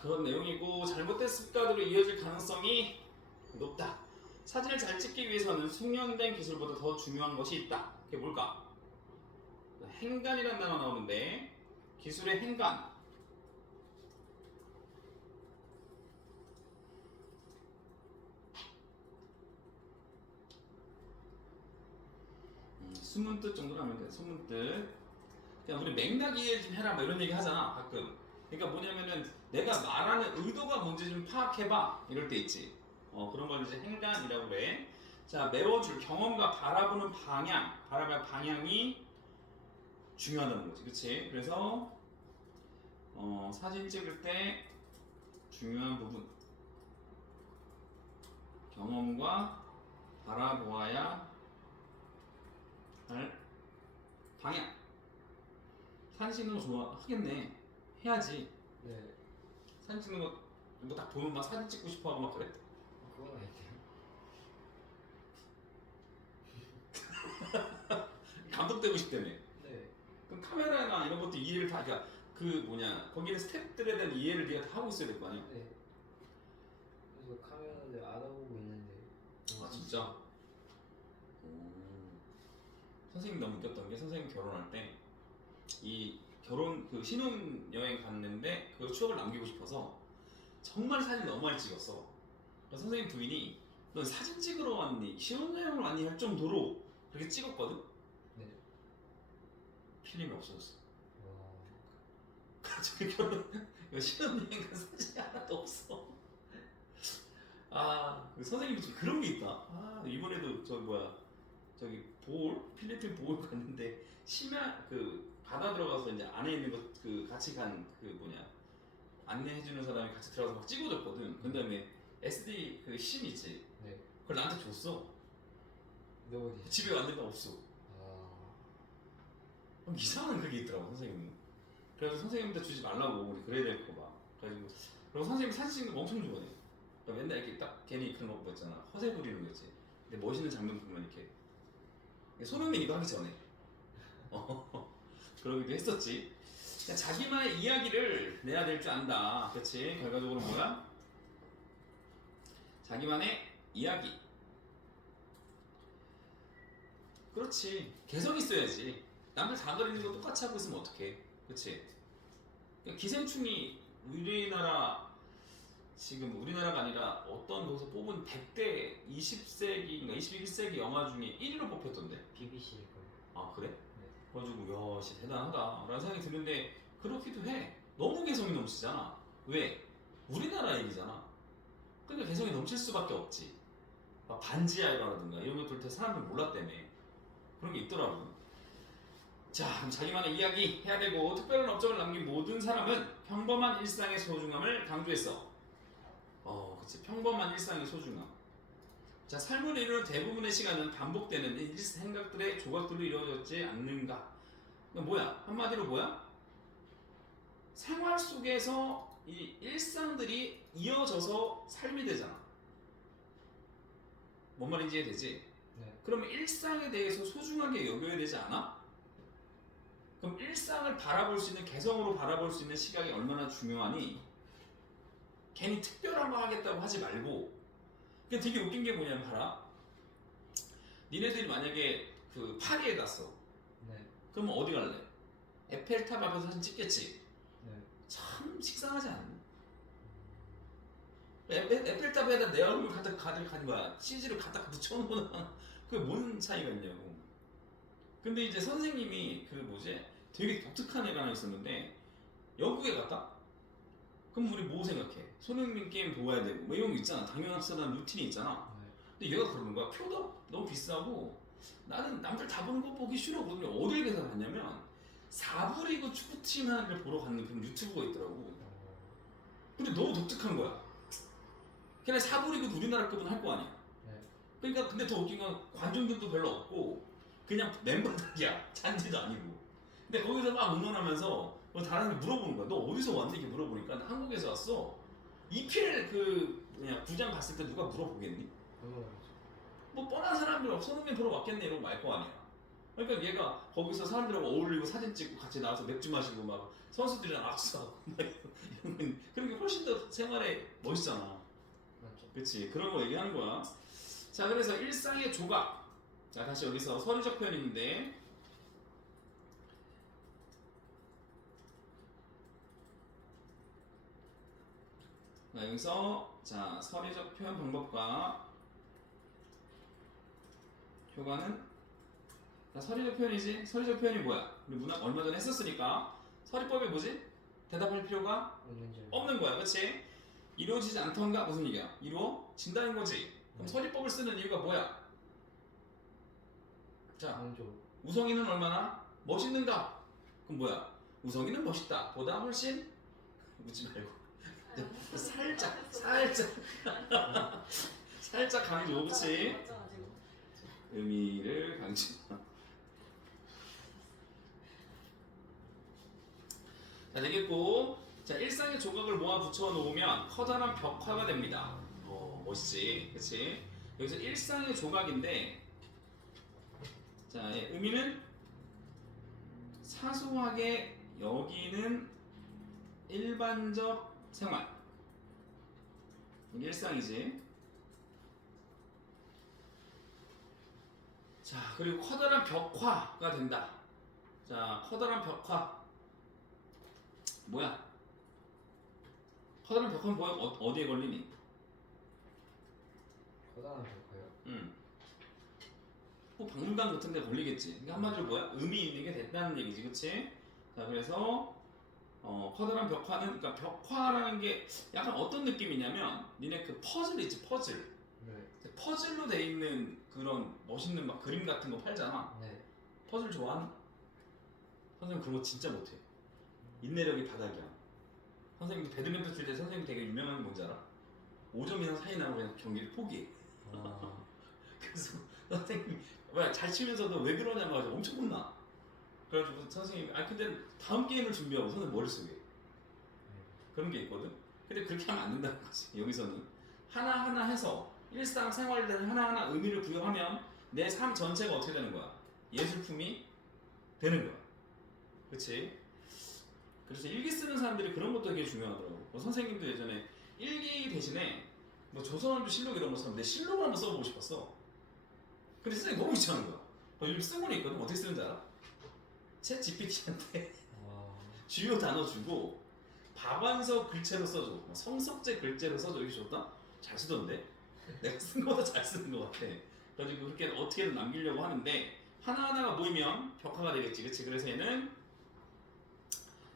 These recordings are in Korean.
그런 내용이고 잘못된 습관으로 이어질 가능성이 높다. 사진을 잘 찍기 위해서는 숙련된 기술보다 더 중요한 것이 있다. 그게 뭘까? 행간이라는 단어 나오는데 기술의 행간. 숨은 뜻 정도로 하면 돼. 숨은 뜻. 그냥 우리 맥락 이해 좀 해라 뭐 이런 얘기 하잖아 가끔. 그러니까 뭐냐면은 내가 말하는 의도가 뭔지 좀 파악해봐 이럴 때 있지. 그런 걸 이제 행간이라고 그래. 자, 메워줄 경험과 바라보는 방향, 바라볼 방향이 중요하다는 거지, 그렇지? 그래서 사진 찍을 때 중요한 부분, 경험과 바라보아야 할 방향. 사진 찍는 거 좋아하겠네. 해야지. 네. 사진 찍는 거 뭐 딱 보면 막 사진 찍고 싶어 하고 막 그래. 그건 아니에요. 감독되고 싶다며. 네. 그럼 카메라나 이런 것도 이해를 다, 그러니까 그 뭐냐, 거기는 스태프들에 대한 이해를 네가 다 하고 있어야 될 거 아니야? 네. 그래서 카메라를 알아보고 있는데. 아 진짜? 선생님 너무 웃겼던 게 선생님 결혼할 때 이 결혼 그 신혼여행 갔는데 그 추억을 남기고 싶어서 정말 사진 너무 많이 찍었어. 그래서 선생님 부인이 넌 사진 찍으러 왔니? 신혼여행을 왔니? 할 정도로 그렇게 찍었거든? 네. 필름이 없어졌어. 와. 지금 결혼 신혼여행 간 사진이 하나도 없어. 그 선생님이 좀 그런 게 있다. 이번에도 저기 필리핀 보홀 갔는데 심야 그 바다 들어가서 이제 안에 있는 거 그 같이 간 그 뭐냐 안내해주는 사람이 같이 들어가서 막 찍어줬거든. 그 다음에 SD 그 씬 있지. 네. 그걸 나한테 줬어. 너 어디? 집에 왔는데 없어. 그럼 이상한 그게 있더라고 선생님은. 그래서 선생님한테 주지 말라고 우리 그래야 될거 봐. 그래가지고 그리고 선생님 사진 찍는 거 엄청 좋아해. 그러니까 맨날 이렇게 딱 괜히 그런 거 있잖아. 허세 부리는 거지. 근데 멋있는 장면 보면 이렇게 손흥민 이거 하기 전에 그러기도 했었지. 자기만의 이야기를 내야 될 줄 안다. 그렇지? 결과적으로 뭐야? 자기만의 이야기. 그렇지. 개성 있어야지. 남들 다 그리는 거 똑같이 하고 있으면 어떡해. 그렇지? 그러니까 기생충이 우리나라가 아니라 어떤 거기서 뽑은 100대 20세기인가 21세기 영화 중에 1위로 뽑혔던데. BBC일 거예요. 아 그래? 네. 그래가지고 야, 씨 대단하다 라는 생각이 드는데 그렇기도 해. 너무 개성이 넘치잖아. 왜? 우리나라 얘기잖아. 그러니까 개성이 넘칠 수밖에 없지. 막 반지하라든가 이런 것들 때 사람들 몰랐다며. 그런 게 있더라고. 자, 그럼 자기만의 이야기 해야 되고 특별한 업적을 남긴 모든 사람은 평범한 일상의 소중함을 강조했어. 그치. 평범한 일상의 소중함. 자, 삶을 이루는 대부분의 시간은 반복되는 이 생각들의 조각들로 이루어졌지 않는가? 그러니까 뭐야? 한마디로 뭐야? 생활 속에서 이 일상들이 이어져서 삶이 되잖아. 뭔 말인지 이해되지? 네. 그러면 일상에 대해서 소중하게 여겨야 되지 않아? 그럼 일상을 바라볼 수 있는, 개성으로 바라볼 수 있는 시각이 얼마나 중요하니? 괜히 특별한 거 하겠다고 하지 말고. 그게 되게 웃긴 게 뭐냐면 봐라. 니네들이 만약에 그 파리에 갔어. 네. 그러면 어디 갈래? 에펠탑 앞에서 사진 찍겠지? 네. 참 식상하지 않니? 에펠탑에다 내 얼굴 갖다 간 거야. CG를 갖다 붙여놓은 그게 뭔 차이가 있냐고. 근데 이제 선생님이 되게 독특한 애가 하나 있었는데 영국에 갔다? 그럼 우리 뭐 생각해? 손흥민 게임 보아야 되고 뭐 이런 거 있잖아. 당연합시다는 루틴이 있잖아. 네. 근데 얘가 그러는 거야. 표도 너무 비싸고 나는 남들 다 보는 거 보기 싫어. 그러더니 어딜 가서 갔냐면 4부 리그 축구팀 하나를 보러 갔는 그런 유튜브가 있더라고. 근데 너무 독특한 거야. 그냥 4부 리그 우리나라 급은 할 거 아니야. 네. 그러니까 근데 더 웃긴 건 관중들도 별로 없고 그냥 멤버들이야. 잔디도 아니고. 근데 거기서 막 응원하면서 다른 사람이 물어보는 거야. 너 어디서 왔니? 이렇게 물어보니까 나 한국에서 왔어. EPL 구장 갔을 때 누가 물어보겠니? 그거 뭐 뻔한 사람들 손흥민 보러 왔겠네 이러고 말 거 아니야. 그러니까 얘가 거기서 사람들하고 어울리고 사진 찍고 같이 나와서 맥주 마시고 막 선수들이랑 악수하고 막 이런 거 그런 게 훨씬 더 생활에 멋있잖아. 맞죠? 그치? 그런 거 얘기하는 거야. 자, 그래서 일상의 조각. 자, 다시 여기서 서류적 표현인데 자, 여기서 자 서류적 표현 방법과 효과는 자, 서류적 표현이지. 서류적 표현이 뭐야? 우리 문학 얼마 전에 했었으니까 서류법이 뭐지? 대답할 필요가 없는지. 없는 거야, 그렇지? 이루어지지 않던가 무슨 얘기야? 이루어진다는 거지. 그럼 서류법을 쓰는 이유가 뭐야? 자, 강조. 우성이는 얼마나 멋있는가? 그럼 뭐야? 우성이는 멋있다. 보다 훨씬 묻지 말고 살짝 강조, 그렇지? 의미를 강조. 자, 되겠고, 자 일상의 조각을 모아 붙여 놓으면 커다란 벽화가 됩니다. 멋있지, 그렇지? 여기서 일상의 조각인데, 자 의미는 사소하게 여기는 일반적 생활. 이게 일상이지. 자 그리고 커다란 벽화가 된다. 자 커다란 벽화 뭐야? 커다란 벽화는 뭐야? 어디에 걸리니? 커다란 걸까요? 뭐 박물관 같은 데 걸리겠지. 그러니까 한마디로 뭐야? 의미 있는 게 됐다는 얘기지, 그치? 자 그래서 커다란 벽화는, 그러니까 벽화라는 게 약간 어떤 느낌이냐면 니네 그 퍼즐 있지, 퍼즐. 네. 퍼즐로 돼 있는 그런 멋있는 막 그림 같은 거 팔잖아. 네. 퍼즐 좋아하는? 선생님 그런 거 진짜 못해. 인내력이 바닥이야. 선생님 배드민턴 칠 때 선생님 되게 유명한 게 뭔지 알아? 5점 이상 차이 나면 그냥 경기를 포기해. 아. 그래서 선생님 왜 잘 치면서도 왜 그러냐고 해서 엄청 혼나. 그래가지고 선생님이 근데 다음 게임을 준비하고 선생님 머릿속에 그런 게 있거든. 근데 그렇게 하면 안 된다는 거지. 여기서는 하나하나 해서 일상생활을 하나하나 의미를 부여하면 내 삶 전체가 어떻게 되는 거야? 예술품이 되는 거야. 그치? 그래서 일기 쓰는 사람들이 그런 것도 되게 중요하더라고. 선생님도 예전에 일기 대신에 뭐 조선왕조 실록 이런 거 썼는데 실록을 한번 써보고 싶었어. 근데 선생님 너무 귀찮은 거야. 요즘 쓰고는 있거든. 어떻게 쓰는지 알아? 챗 GPT한테 주요 단어 주고 박완서 글체로 써줘. 뭐 성석재 글재로 써줘. 이렇게 줬다? 잘 쓰던데? 내가 쓴 거보다 잘 쓰는 것 같아. 그래가지고 그렇게 어떻게든 남기려고 하는데 하나하나가 모이면 벽화가 되겠지. 그치? 그래서 얘는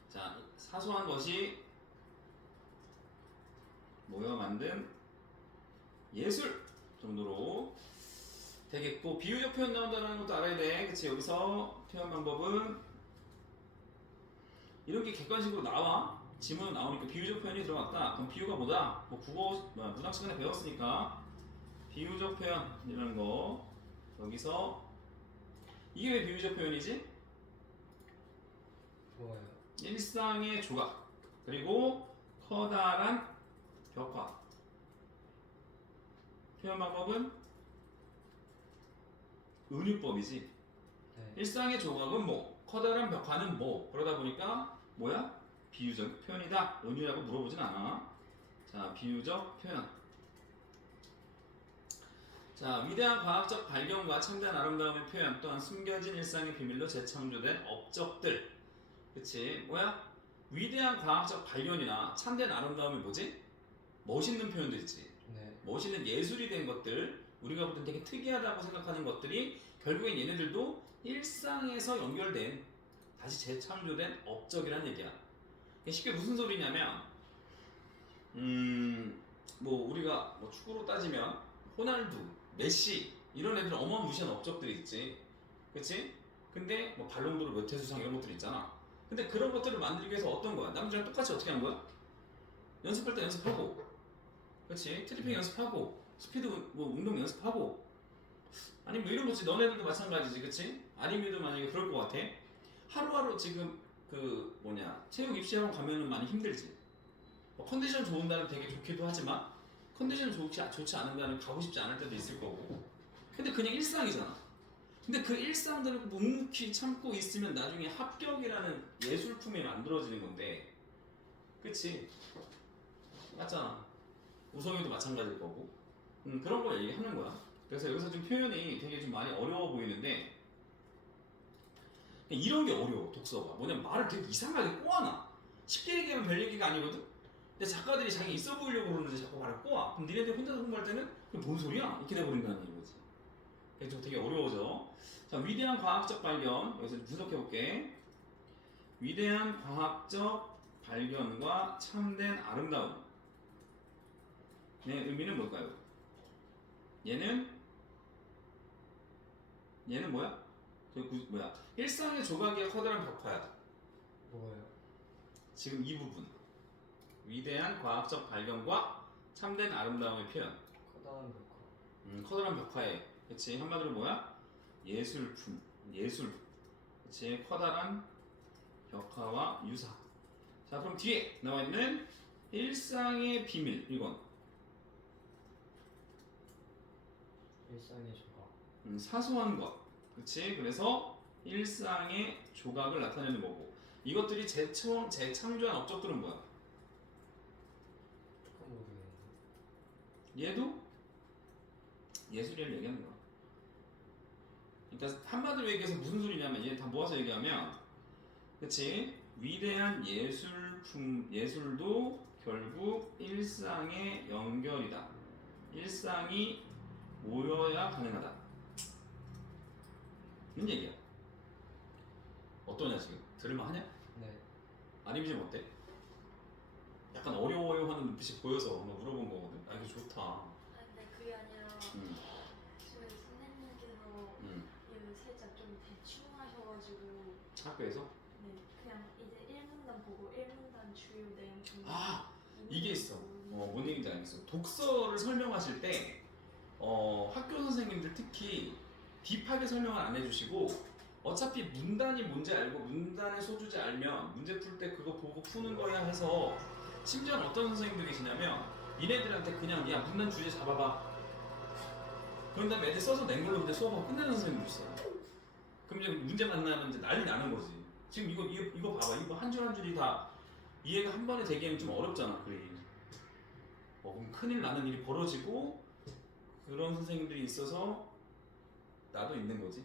자 사소한 것이 모여 만든 예술 정도로 되겠고, 비유적 표현 나온다는 것도 알아야 돼. 그치? 여기서 표현 방법은 이런 게 객관식으로 나와. 지문 나오니까 비유적 표현이 들어갔다. 그럼 비유가 뭐다? 뭐 국어 문학 시간에 배웠으니까 비유적 표현이라는 거. 여기서 이게 왜 비유적 표현이지? 뭐예요? 일상의 조각 그리고 커다란 벽화. 표현 방법은 은유법이지. 네. 일상의 조각은 뭐, 커다란 벽화는 뭐. 그러다 보니까 뭐야? 비유적 표현이다. 은유라고 물어보진 않아. 자, 비유적 표현. 자, 위대한 과학적 발견과 참된 아름다움의 표현 또한 숨겨진 일상의 비밀로 재창조된 업적들. 그치? 뭐야? 위대한 과학적 발견이나 참된 아름다움이 뭐지? 멋있는 표현도 있지. 네. 멋있는 예술이 된 것들, 우리가 볼 때 되게 특이하다고 생각하는 것들이 결국엔 얘네들도 일상에서 연결된, 다시 재창조된 업적이란 얘기야. 쉽게 무슨 소리냐면 뭐 우리가 뭐 축구로 따지면 호날두, 메시 이런 애들 어마무시한 업적들이 있지. 그치? 근데 뭐 발롱도르 몇 회 수상 이런 것들 있잖아. 근데 그런 것들을 만들기 위해서 어떤 거야? 남들이랑 똑같이 어떻게 한 거야? 연습할 때 연습하고, 그치? 트리핑 연습하고, 스피드 뭐 운동 연습하고, 아니 뭐 이런 거지. 너네들도 마찬가지지, 그치? 아니면도 만약에 그럴 것 같아. 하루하루 지금 그 뭐냐 체육 입시학원 가면은 많이 힘들지. 뭐 컨디션 좋은 날은 되게 좋기도 하지만 컨디션 좋지 않은 날은 가고 싶지 않을 때도 있을 거고. 근데 그냥 일상이잖아. 근데 그 일상들을 묵묵히 참고 있으면 나중에 합격이라는 예술품이 만들어지는 건데, 그치? 맞잖아. 우성이도 마찬가지일 거고. 그런 걸 얘기하는 거야. 그래서 여기서 좀 표현이 되게 좀 많이 어려워 보이는데, 이런 게 어려워, 독서가. 뭐냐면 말을 되게 이상하게 꼬아놔. 쉽게 얘기하면 별 얘기가 아니거든? 근데 작가들이 자기 있어 보이려고 그러는데 자꾸 말을 꼬아. 그럼 니네들 혼자서 공부할 때는 그게 뭔 소리야? 이렇게 돼버린다는 얘기지. 그래서 좀 되게 어려워져. 자, 위대한 과학적 발견. 여기서 좀 분석해볼게. 위대한 과학적 발견과 참된 아름다움. 의 의미는 뭘까요? 얘는 뭐야? 뭐야? 일상의 조각의 커다란 벽화야. 뭐예요? 지금 이 부분. 위대한 과학적 발견과 참된 아름다움의 표현. 커다란 벽화. 커다란 벽화에. 그치? 한마디로 뭐야? 예술품. 예술. 그치? 커다란 벽화와 유사. 자, 그럼 뒤에 나와 있는 일상의 비밀. 이건 일상의 조각. 사소한 것. 그치? 그래서 일상의 조각을 나타내는 거고. 이것들이 재창조한 업적들은 뭐야? 그건 모르겠는데. 얘도 예술이라는 얘기하는 거야. 그러니까 한마디로 얘기해서 무슨 소리냐면 얘 다 모아서 얘기하면, 그치? 위대한 예술도 결국 일상의 연결이다. 일상이 모여야 가능하다. 는 얘기야. 어떠냐 지금? 들을만 하냐? 네. 아니면 지금 어때? 약간 어려워요 하는 눈빛이 보여서 한번 물어본 거거든. 아 이게 좋다. 아, 근데 그게 아니라 음, 저희 선생님께서 이거 살짝 좀 대충 하셔가지고 학교에서 네 그냥 이제 1문단 보고 1문단 주요 내용 좀 아 이게 있어. 뭔 얘기인지 알겠어. 독서를 설명하실 때 학교 선생님들 특히 딥하게 설명을 안 해주시고 어차피 문단이 뭔지 알고 문단의 소주제 알면 문제 풀 때 그거 보고 푸는 거야 해서 심지어는 어떤 선생님들이 계시냐면 니네들한테 그냥 야 문단 주제 잡아봐 그런 다음에 애들 써서 낸 걸로 이제 수업하고 끝내는 선생님도 있어요. 그럼 이제 문제 만나면 이제 난리 나는 거지. 지금 이거 봐봐. 이거 한 줄 한 줄이 다 이해가 한 번에 되기에는 좀 어렵잖아 글이. 그럼 큰일 나는 일이 벌어지고 그런 선생님들이 있어서 나도 있는 거지.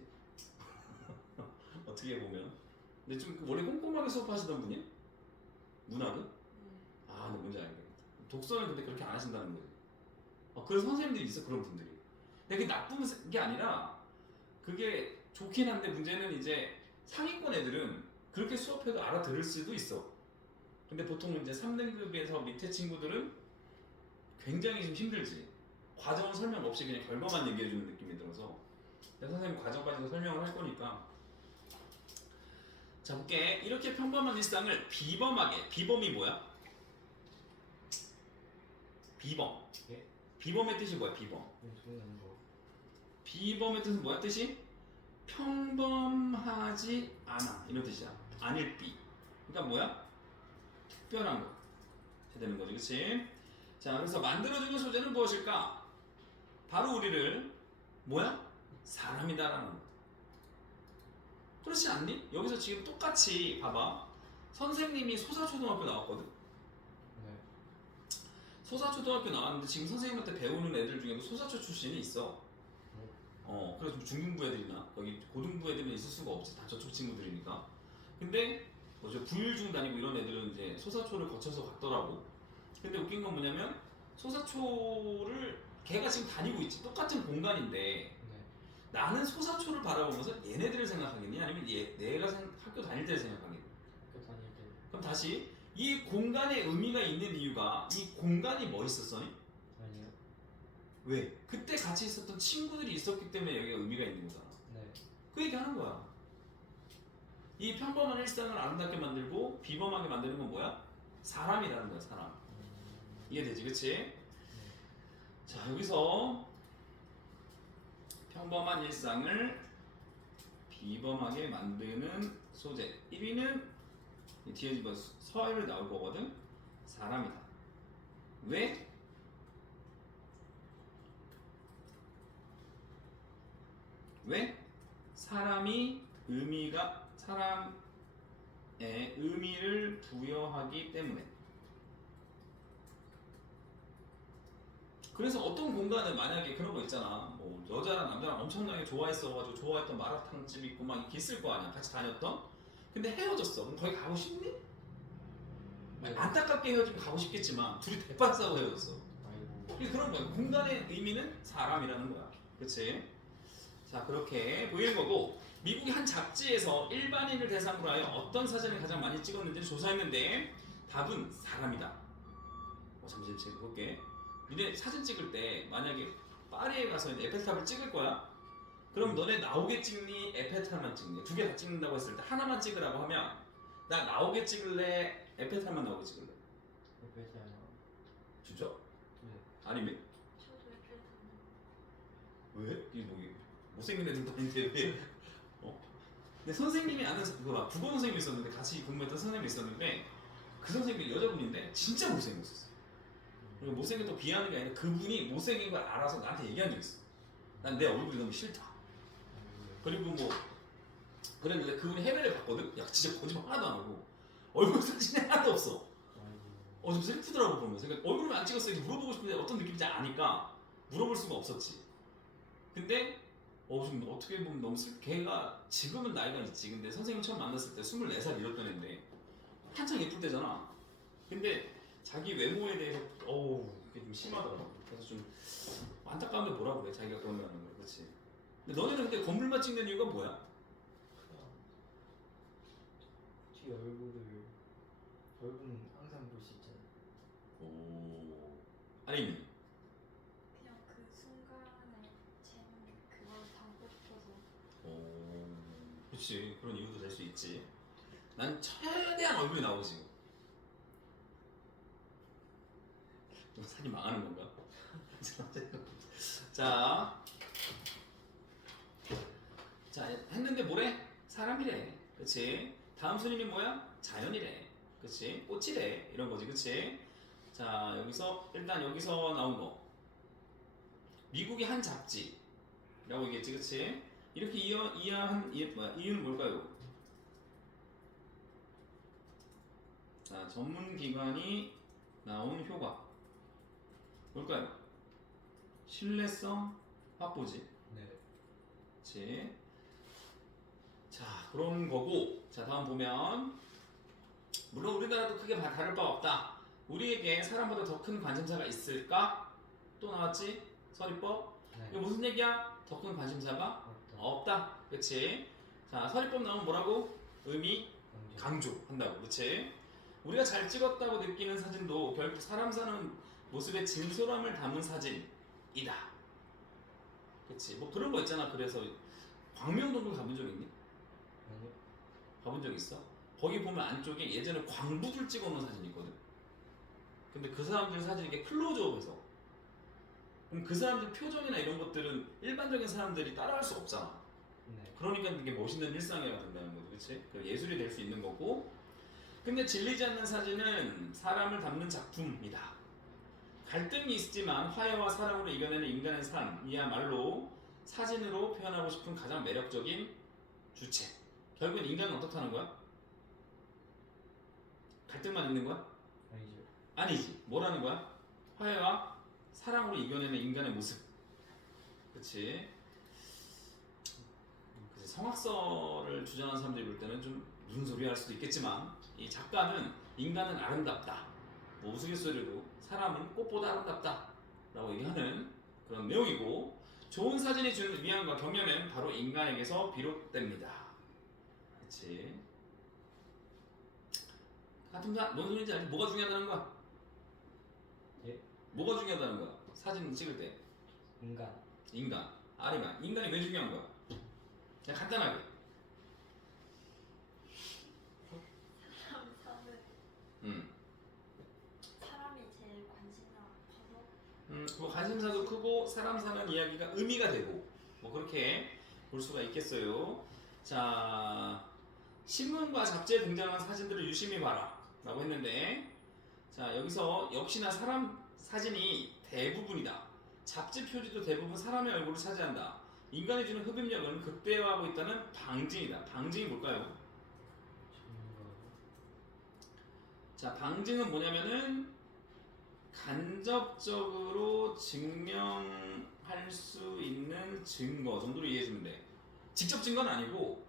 어떻게 보면. 근데 좀 원래 꼼꼼하게 수업하시던 분이야? 문학은? 아, 근데 뭔지 알겠다. 독서는 근데 그렇게 안 하신다는 거지. 그래서 선생님들이 있어 그런 분들이. 근데 그게 나쁜 게 아니라 그게 좋긴 한데 문제는 이제 상위권 애들은 그렇게 수업해도 알아들을 수도 있어. 근데 보통 이제 3등급에서 밑에 친구들은 굉장히 좀 힘들지. 과정 설명 없이 그냥 결과만 얘기해주는 느낌이 들어서. 근데 선생님 과정까지도 설명을 할 거니까. 자, 볼게. 이렇게 평범한 일상을 비범하게. 비범이 뭐야? 비범. 예? 비범의 뜻이 뭐야? 비범. 소리 나는 거. 비범의 뜻은 뭐야? 뜻이? 평범하지 않아. 이런 뜻이야. 아닐 비. 그러니까 뭐야? 특별한 거. 이렇게 되는 거지. 그치? 자, 그래서 만들어주는 소재는 무엇일까? 바로 우리를 뭐야? 사람이다라는 거. 그렇지 않니? 여기서 지금 똑같이 봐봐. 선생님이 소사초등학교 나왔거든? 네. 소사초등학교 나왔는데 지금 선생님한테 배우는 애들 중에도 소사초 출신이 있어. 그래서 중등부 애들이나 여기 고등부 애들은 있을 수가 없지. 다 저쪽 친구들이니까. 근데 뭐죠? 부일중 다니고 이런 애들은 이제 소사초를 거쳐서 갔더라고. 근데 웃긴 건 뭐냐면 소사초를 걔가 지금 다니고 있지. 똑같은 공간인데 네. 나는 소사초를 바라보면서 얘네들을 생각하겠니? 아니면 내가 학교 다닐 때를 생각하겠니? 학교 다닐 때. 그럼 다시 이 공간에 의미가 있는 이유가 이 공간이 뭐 있었어니? 아니요. 왜? 그때 같이 있었던 친구들이 있었기 때문에 여기가 의미가 있는 거잖아. 네. 그 얘기 하는 거야. 이 평범한 일상을 아름답게 만들고 비범하게 만드는 건 뭐야? 사람이라는 거야, 사람. 이해되지, 그치? 자, 여기서 평범한 일상을 비범하게 만드는 소재 1위는 뒤에 서열이 나올 거거든. 사람이다. 왜? 왜? 사람의 의미를 부여하기 때문에. 그래서 어떤 공간은 만약에 그런 거 있잖아. 뭐 여자랑 남자랑 엄청나게 좋아했어가지고 좋아했던 마라탕집 있고 막 이렇게 있을 거 아니야. 같이 다녔던. 근데 헤어졌어. 그럼 거기 가고 싶니? 네. 안타깝게 헤어지면 가고 싶겠지만 둘이 대판 싸고 헤어졌어. 아이고. 이게 그런 거야. 공간의 의미는 사람이라는 거야. 그렇지? 자, 그렇게 보이는 거고, 미국의 한 잡지에서 일반인을 대상으로 하여 어떤 사진을 가장 많이 찍었는지를 조사했는데 답은 사람이다. 잠시 제가 볼게. 니네 사진 찍을 때 만약에 파리에 가서 에펠탑을 찍을 거야. 그럼 너네 나오게 찍니? 에펠탑만 찍니? 두 개 다 찍는다고 했을 때 하나만 찍으라고 하면 나 나오게 찍을래? 에펠탑만 나오게 찍을래? 에펠탑이요. 진짜? 네. 아니면 저도 에펠탑. 왜? 이게 뭐 이게 못생긴 애들도 아닌데 왜? 근데 선생님이 아는 그거 국어 선생님이 있었는데 같이 근무했던 선생님이 있었는데 그 선생님이 여자분인데 진짜 못생겼었어. 그리고 못생겼다고 비하하는 게 아니라 그분이 못생긴 걸 알아서 나한테 얘기한 적 있어. 난 내 얼굴이 너무 싫다. 그리고 뭐 그랬는데 그분이 해외를 갔거든. 야 진짜 거짓말 하나도 안 하고 얼굴 사진이 하나도 없어. 좀 슬프더라고 보면서. 그러니까 얼굴을 안 찍었어 이렇게 물어보고 싶은데 어떤 느낌인지 아니까 물어볼 수가 없었지. 근데 좀 어떻게 보면 너무 걔가 지금은 나이가 있지. 근데 선생님 처음 만났을 때 24살 이랬던 애인데 한창 예쁠 때잖아. 근데 자기 외모에 대해서 그게 좀 심하더라고. 그래서 좀 안타까운데 뭐라 그래 자기가 그런 거 하는 거. 그렇지. 근데 너네는 근데 건물만 찍는 이유가 뭐야? 뒤 얼굴은 항상 볼 수 있잖아요. 아니면 그냥 그 순간에 재밌는 그걸 담고 싶어서. 그렇지. 그런 이유도 될 수 있지. 난 최대한 얼굴이 나오지. 좀 사진 망하는 건가? 자 했는데 뭐래? 사람이래. 그치? 다음 순위는 뭐야? 자연이래. 그치? 꽃이래. 이런 거지. 그치? 자 일단 여기서 나온 거 미국의 한 잡지라고 얘기했지. 그치? 이렇게 이해한 이유는 뭘까요? 자 전문기관이 나온 효과 뭘까요? 신뢰성 확보지. 네. 그치? 자 그런 거고, 자 다음 보면 물론 우리나라도 크게 다를 바 없다. 우리에게 사람보다 더 큰 관심사가 있을까? 또 나왔지? 서리법. 네. 이거 무슨 얘기야? 더 큰 관심사가 없다. 없다. 그치? 자 서리법 나오면 뭐라고? 의미 강조. 강조한다고. 그치? 우리가 잘 찍었다고 느끼는 사진도 결국 사람 사는 모습의 진솔함을 담은 사진이다. 그치? 뭐 그런 거 있잖아. 그래서 광명동굴 가본 적 있니? 아니요. 가본 적 있어? 거기 보면 안쪽에 예전에 광부들 찍어놓은 사진이 있거든. 근데 그 사람들 사진 이게 클로즈업해서, 그럼 그 사람들 표정이나 이런 것들은 일반적인 사람들이 따라할 수 없잖아. 네. 그러니까 이게 멋있는 일상이가 된다는 거지. 그치? 그 예술이 될 수 있는 거고. 근데 질리지 않는 사진은 사람을 담는 작품이다. 갈등이 있지만 화해와 사랑으로 이겨내는 인간의 삶이야말로 사진으로 표현하고 싶은 가장 매력적인 주체. 결국엔 인간은 어떻다는 거야? 갈등만 있는 거야? 아니죠. 아니지. 뭐라는 거야? 화해와 사랑으로 이겨내는 인간의 모습. 그치? 성악설을 주장하는 사람들이 볼 때는 좀 무슨 소리 할 수도 있겠지만, 이 작가는 인간은 아름답다, 뭐 우스갯소리로 사람은 꽃보다 아름답다 라고 얘기하는 그런 내용이고, 좋은 사진이 주는 위안과 격려는 바로 인간에게서 비롯됩니다. 그치? 같은 뭔 소리인지 알지? 뭐가 중요하다는 거야? 예? 뭐가 중요하다는 거야? 사진 찍을 때 인간. 아니면 인간이 왜 중요한 거야? 그냥 간단하게. 사람 사는 사람이 제일 관심사가 커서. 뭐 관심사도 크고 사람 사는 이야기가 의미가 되고, 뭐 그렇게 볼 수가 있겠어요. 자, 신문과 잡지에 등장하는 사진들을 유심히 봐라 라고 했는데, 자 여기서 역시나 사람 사진이 대부분이다. 잡지 표지도 대부분 사람의 얼굴을 차지한다. 인간이 주는 흡입력은 극대화하고 있다는 방증이다. 방증이 뭘까요? 증거. 자, 방증은 뭐냐면은 간접적으로 증명할 수 있는 증거 정도로 이해해주면 돼. 직접 증거는 아니고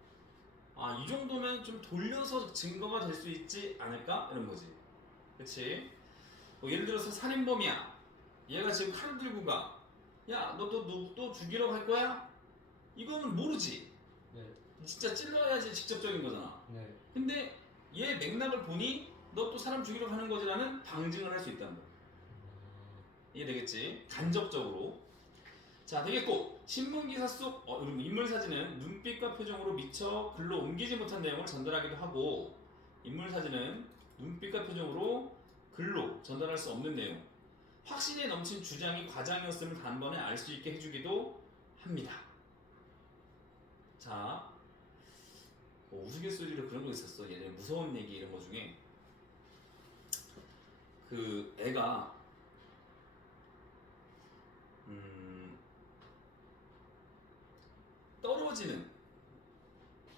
이 정도면 좀 돌려서 증거가 될 수 있지 않을까? 이런 거지. 그치? 뭐 예를 들어서 살인범이야. 얘가 지금 칼 들고 가. 야, 너 또 죽이려고 할 거야? 이거는 모르지. 네. 진짜 찔러야지 직접적인 거잖아. 네. 근데 얘 맥락을 보니 너 또 사람 죽이려고 하는 거지라는 방증을 할 수 있다는 거야. 이해되겠지? 간접적으로. 자, 되겠고 신문기사 속 인물 사진은 눈빛과 표정으로 미처 글로 옮기지 못한 내용을 전달하기도 하고 인물 사진은 눈빛과 표정으로 글로 전달할 수 없는 내용 확신에 넘친 주장이 과장이었음을 단번에 알 수 있게 해주기도 합니다. 자, 우스갯소리로 그런 거 있었어. 예전에 무서운 얘기 이런 거 중에 그 애가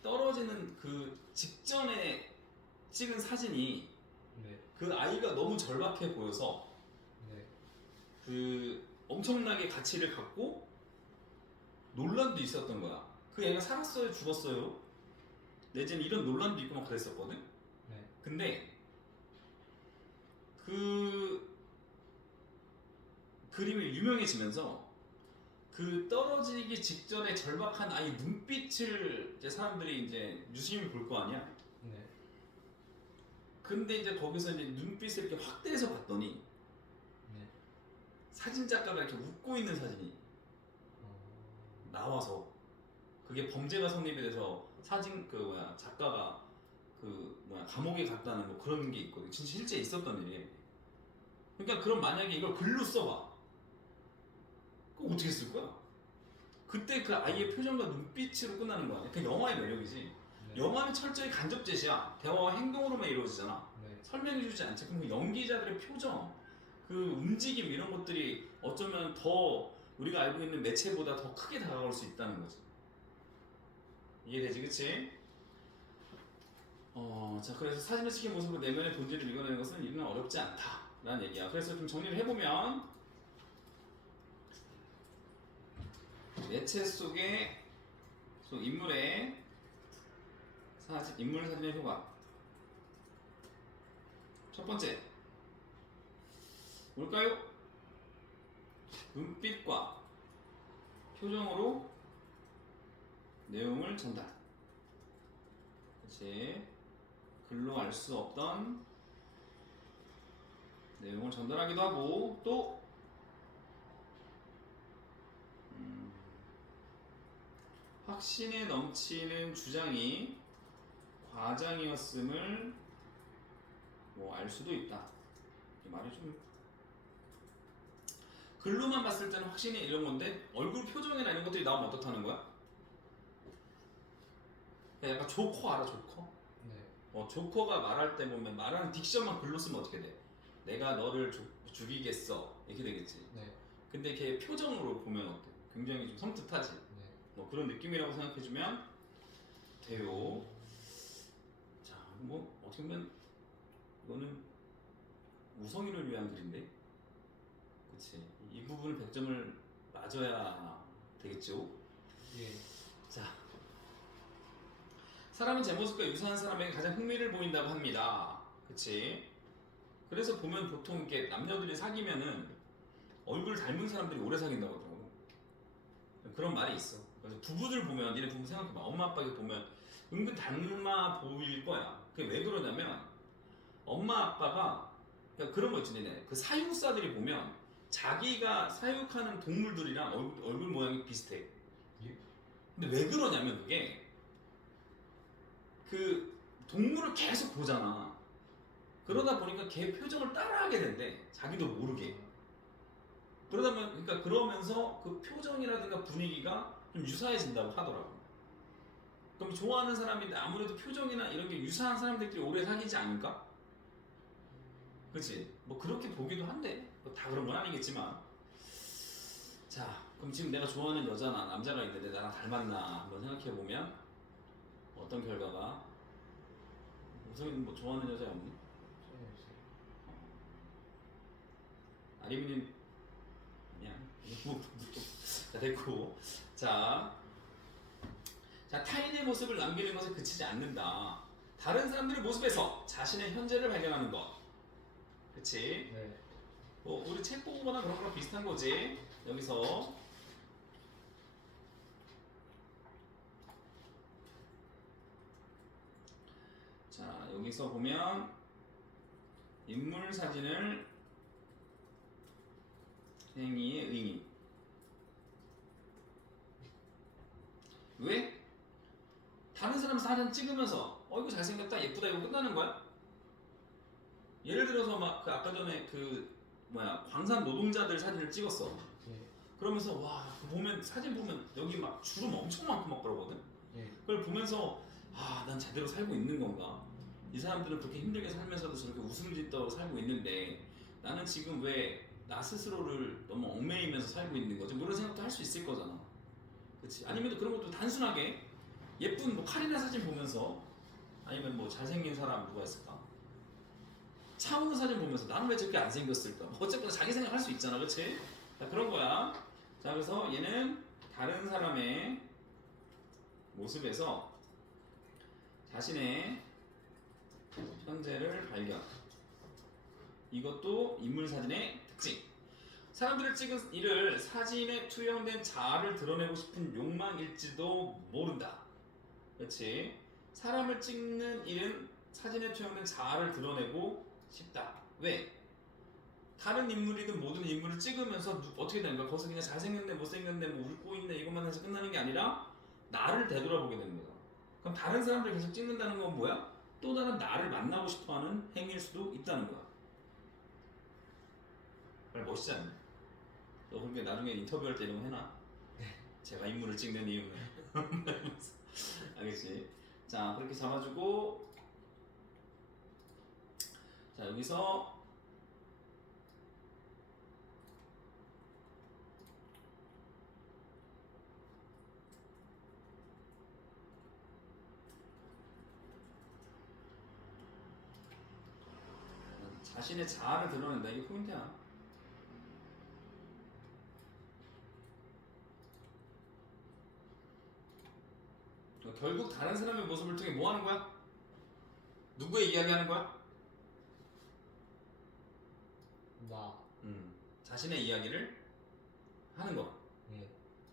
떨어지는 그 직전에 찍은 사진이 네. 그 아이가 너무 절박해 보여서 네. 그 엄청나게 가치를 갖고 논란도 있었던 거야. 그 애가 살았어요, 죽었어요? 내지는 이런 논란도 있고 막 그랬었거든. 네. 근데 그 그림이 유명해지면서 그 떨어지기 직전에 절박한 아이 눈빛을 이제 사람들이 이제 유심히 볼 거 아니야. 네. 근데 이제 거기서 이제 눈빛을 이렇게 확대해서 봤더니 네. 사진 작가가 이렇게 웃고 있는 사진이 나와서 그게 범죄가 성립이 돼서 사진 작가가 감옥에 갔다는 뭐 그런 게 있거든. 진짜 실제 있었던 일이에요. 그러니까 그럼 만약에 이걸 글로 써봐. 그럼 어떻게 쓸 거야? 그때 그 아이의 표정과 눈빛으로 끝나는 거 아니야? 그 영화의 매력이지. 네. 영화는 철저히 간접 제시야. 대화와 행동으로만 이루어지잖아. 네. 설명해주지 않지. 그럼 그 연기자들의 표정, 그 움직임 이런 것들이 어쩌면 더 우리가 알고 있는 매체보다 더 크게 다가올 수 있다는 거지. 이해되지, 그치? 자, 그래서 사진을 찍힌 모습으로 내면의 본질을 읽어내는 것은 이는 어렵지 않다라는 얘기야. 그래서 좀 정리를 해보면 매체 속의 인물의 인물 사진의 효과. 첫 번째 뭘까요? 눈빛과 표정으로 내용을 전달. 그치? 글로 알 수 없던 내용을 전달하기도 하고 또 확신에 넘치는 주장이 과장이었음을 알 수도 있다. 이 말이 좀 글로만 봤을 때는 확신이 이런 건데 얼굴 표정이나 이런 것들이 나오면 어떻다는 거야? 약간 조커 알아, 조커? 네. 조커가 말할 때 보면 말하는 딕션만 글로 쓰면 어떻게 돼? 내가 너를 죽이겠어 이렇게 되겠지. 네. 근데 걔 표정으로 보면 어때? 굉장히 좀 섬뜩하지. 네. 뭐 그런 느낌이라고 생각해주면 돼요. 자, 뭐 어떻게 보면 이거는 우성이를 위한 글인데, 그치? 이 부분을 100점을 맞아야 되겠죠. 예. 자, 사람은 제 모습과 유사한 사람에게 가장 흥미를 보인다고 합니다. 그치? 그래서 보면 보통 이렇게 남녀들이 사귀면은 얼굴 닮은 사람들이 오래 사귄다고 하더라고. 그런 말이 있어. 그래서 부부들 보면, 니네 부부 생각해봐. 엄마 아빠 보면 은근 닮아 보일 거야. 그게 왜 그러냐면 엄마 아빠가 그러니까 그런 거 있지. 니네 그 사육사들이 보면 자기가 사육하는 동물들이랑 얼굴 모양이 비슷해. 예? 근데 왜 그러냐면 그게 그 동물을 계속 보잖아. 그러다 보니까 걔 표정을 따라하게 된대. 자기도 모르게. 그러면서 그 표정이라든가 분위기가 좀 유사해진다고 하더라고. 그럼 좋아하는 사람인데 아무래도 표정이나 이런 게 유사한 사람들끼리 오래 사귀지 않을까? 그치? 뭐 그렇게 보기도 한데 뭐 다 그런 건 아니겠지만. 자, 그럼 지금 내가 좋아하는 여자나 남자가 있는데 나랑 닮았나 한번 생각해 보면 어떤 결과가? 우성이는 뭐 좋아하는 여자 없니? 전혀 없어요. 아리미는 아니야. 자 됐고 자 타인의 모습을 남기는 것에 그치지 않는다. 다른 사람들의 모습에서 자신의 현재를 발견하는 것. 그치? 네. 뭐 우리 책 보거나 그런 거랑 비슷한 거지. 여기서 자 여기서 보면 인물 사진을 행위의 의미. 왜? 다른 사람 사진 찍으면서 이거 잘생겼다 예쁘다 이거 끝나는 거야? 예를 들어서 막 그 아까 전에 그 뭐야 광산 노동자들 사진을 찍었어. 예. 그러면서 와 보면 사진 보면 여기 막 주름 엄청 많고 막 그러거든. 예. 그걸 보면서 난 제대로 살고 있는 건가? 이 사람들은 그렇게 힘들게 살면서도 저렇게 웃음을 짓도록 살고 있는데 나는 지금 왜 나 스스로를 너무 얽매이면서 살고 있는 거지? 뭐 이런 생각도 할 수 있을 거잖아. 그렇지? 아니면 또 그런 것도 단순하게 예쁜 뭐 카리나 사진 보면서 아니면 뭐 잘생긴 사람 누가 있을까? 차은우 사진 보면서 나는 왜 저렇게 안 생겼을까? 뭐 어쨌거나 자기 생각할 수 있잖아, 그렇지? 자 그런 거야. 자 그래서 얘는 다른 사람의 모습에서 자신의 현재를 발견. 이것도 인물 사진의 특징. 사람들을 찍은 이를 사진에 투영된 자아를 드러내고 싶은 욕망일지도 모른다. 그렇지? 사람을 찍는 일은 사진에 투영된 자아를 드러내고 싶다. 왜? 다른 인물이든 모든 인물을 찍으면서 어떻게 되는 거야? 거기서 그냥 잘생겼네, 못생겼네, 뭐 웃고 있네 이것만 해서 끝나는 게 아니라 나를 되돌아보게 되는 거야. 그럼 다른 사람들 계속 찍는다는 건 뭐야? 또 다른 나를 만나고 싶어하는 행위일 수도 있다는 거야. 정말 멋있지 않니? 너 그러니까 나중에 인터뷰할 때 이런 거 해놔. 제가 인물을 찍는 이유는 알겠지? 자 그렇게 잡아주고 자 여기서 자신의 자아를 드러낸다. 이게 포인트야. 결국 다른 사람의 모습을 통해 뭐 하는 거야? 누구의 이야기 하는 거야? 나. 자신의 이야기를 하는 거. 예.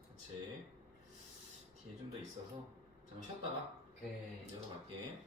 그렇지. 뒤에 좀 더 있어서 잠깐 쉬었다가 오케이. 이어서 갈게.